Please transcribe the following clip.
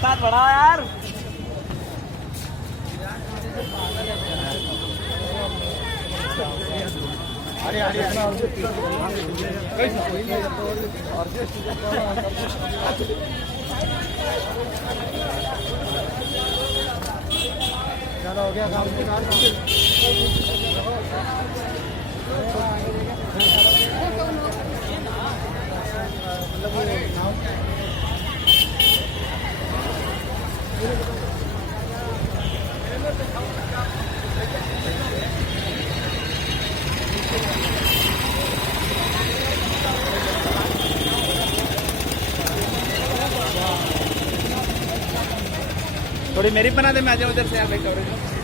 उस्ताद बड़ा यार। चलो हो गया काम। थोड़ी मेरी बना दे, मैं आ जाऊँ उधर से यार भाई कवरेज।